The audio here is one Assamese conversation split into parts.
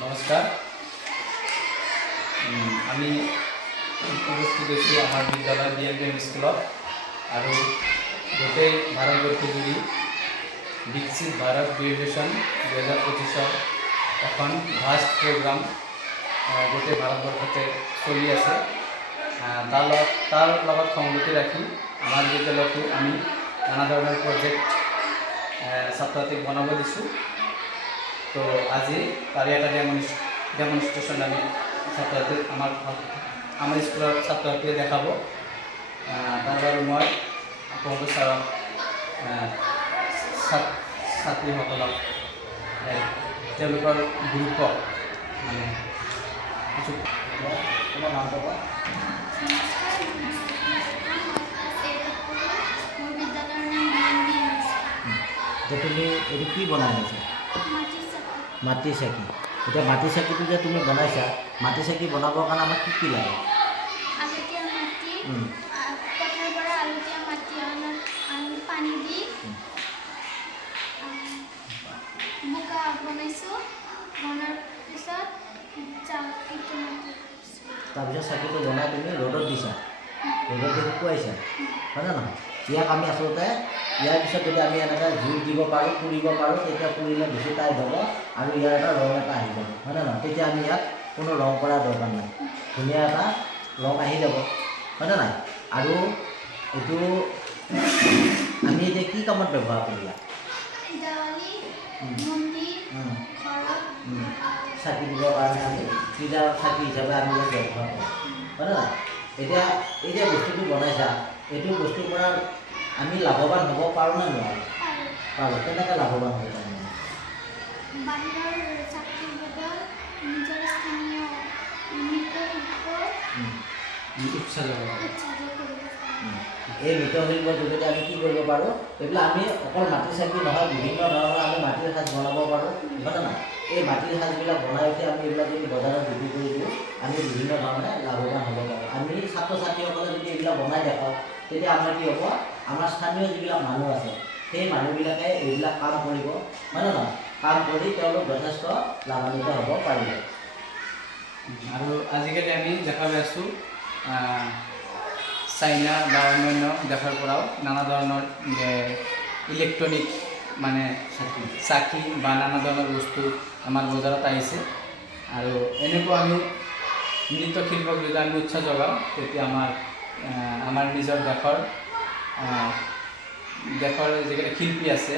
নমস্কাৰ। আমি উপস্থিত হৈছোঁ আমাৰ বিদ্যালয় BMPM স্কুলত আৰু গোটেই ভাৰতবৰ্ষ জুৰি বিকশিত ভাৰত গ্ৰেজুৱেশ্যন 2025 এখন ভাষ্ট প্ৰগ্ৰাম গোটেই ভাৰতবৰ্ষতে চলি আছে। তাৰ লগত সংগতি ৰাখি আমাৰ বিদ্যালয়তো আমি নানা ধৰণৰ প্ৰজেক্ট ছাত্ৰ ছাত্ৰীক বনাব দিছোঁ। তো আজি তাৰে এটা ডেমনষ্ট্ৰেশ্যন আমি ছাত্ৰ ছাত্ৰীক আমাৰ স্কুলৰ ছাত্ৰ ছাত্ৰীয়ে দেখাব। তাৰ বাবে মই আপোনালোক ছাৰক ছাত্ৰীসকলক তেওঁলোকৰ গুৰুত্ব মানে কিছু তোমাৰ নাম ক'ব। তুমি এইটো কি বনাই আছা? মাটি চাকি। এতিয়া মাটি চাকিটো যে তুমি বনাইছা, মাটি চাকি বনাবৰ কাৰণে আমাক কি কি লাগে? তাৰপিছত চাকিটো বনাই তুমি ৰ'দত দিছা, ৰ'দত দি শুকুৱাইছা, হয়নে নহয়? ইয়াক আমি আচলতে ইয়াৰ পিছত যদি আমি এনেকৈ জুই দিব পাৰোঁ, পুৰিব পাৰোঁ, তেতিয়া পুৰিলে বেছি টাইট হ'ব আৰু ইয়াৰ এটা ৰং এটা আহি যাব, হয়নে নহয়? তেতিয়া আমি ইয়াত কোনো ৰং কৰাৰ দৰকাৰ নাই, ধুনীয়া এটা ৰং আহি যাব, হয়নে নাই? আৰু এইটো আমি এতিয়া কি কামত ব্যৱহাৰ কৰোঁ ইয়াক? চাকি দিবৰ কাৰণে আমি পূজাৰ চাকি হিচাপে আমি ইয়াক ব্যৱহাৰ কৰোঁ, হয়নে নাই? এতিয়া এই যে বস্তুটো বনাইছা, এইটো বস্তুৰ পৰা আমি লাভৱান হ'ব পাৰোঁ নে নোৱাৰোঁ? পাৰোঁ। কেনেকৈ লাভৱান হ'ব পাৰিম? এই মৃৎশিল্পৰ যোগেদি আমি কি কৰিব পাৰোঁ? এইবিলাক আমি অকল মাটিৰ চাকি নহয়, বিভিন্ন ধৰণৰ আমি মাটিৰ সাজ বনাব পাৰোঁ, হয়নে নাই? এই মাটিৰ সাজবিলাক বনাই উঠি আমি এইবিলাক যদি বজাৰত বিক্ৰী কৰি দিওঁ, আমি বিভিন্ন ধৰণে লাভৱান হ'ব পাৰোঁ। আমি ছাত্ৰ ছাত্ৰীসকলে যদি এইবিলাক বনাই দেখাওঁ, তেতিয়া আমাৰ কি হ'ব? আমাৰ স্থানীয় যিবিলাক মানুহ আছে, সেই মানুহবিলাকে এইবিলাক কাম কৰিব, হয়নে নহয়? কাম কৰি তেওঁলোক যথেষ্ট লাভান্বিত হ'ব পাৰিব। আৰু আজিকালি আমি দেখা পাইছোঁ চাইনা বা অন্যান্য দেশৰ পৰাও নানা ধৰণৰ ইলেক্ট্ৰনিক মানে চাকি বা নানা ধৰণৰ বস্তু আমাৰ বজাৰত আহিছে। আৰু এনেকুৱা আমি নৃত্যশিল্পক যদি আমি উৎসাহ যোগাওঁ, তেতিয়া আমাৰ নিজৰ দেশৰ যিকেইটা শিল্পী আছে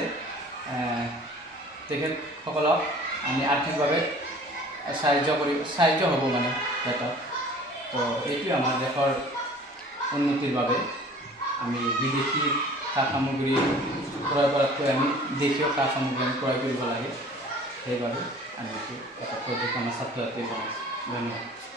তেখেতসকলক আমি আৰ্থিকভাৱে সাহায্য হ'ব মানে সিহঁতক। তো এইটোৱে আমাৰ দেশৰ উন্নতিৰ বাবে আমি বিদেশী সা সামগ্ৰী ক্ৰয় কৰাতকৈ আমি দেশীয় সা সামগ্ৰী আমি ক্ৰয় কৰিব লাগে। সেইবাবে আমি এইটো এটা প্ৰজেক্ট আমাৰ ছাত্ৰ ছাত্ৰীক বনাইছোঁ। ধন্যবাদ।